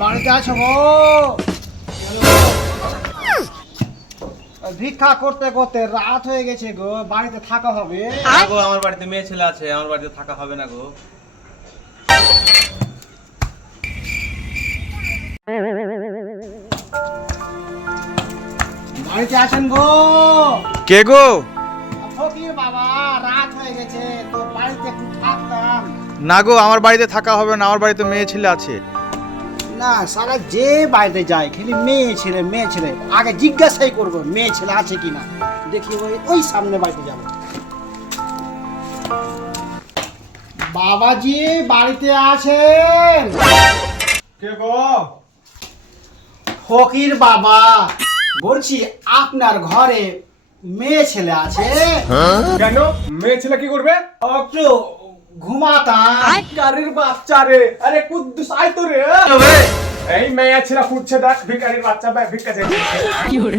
বাড়িতে আছো ভিক্ষা করতে করতে রাত হয়ে গেছে গো বাড়িতে থাকা হবে? না গো আমার বাড়িতে মেয়ে ছেলে আছে আমার বাড়িতে থাকা হবে না গো। বাড়িতে আছেন গো? কে গো? ফকির বাবা। না গো আমার বাড়িতে থাকা হবে না আমার বাড়িতে মেয়ে ছেলে আছে। না সারা যে বাড়িতে যায় খালি মেয়ে ছেলে মেয়ে ছেলে। আগে জিজ্ঞাসাই করব মেয়ে ছেলে আছে কিনা? দেখি ওই ওই সামনে বাড়িতে যাব। বাবাজি বাড়িতে আছেন? কে গো? ফকির বাবা। বলছি আপনার ঘরে মেয়ে ছেলে আছে? কেন? মেয়ে ছেলে কি করবে? একটু ঘুমাতাম গাড়ির বাচ্চা রে আরে কুদ্দুস আয় তো রে এই মেয়া ছিলা ফুটছে দেখ ভিকারির বাচ্চা ভাই ভিক্ষা চাই কি হরে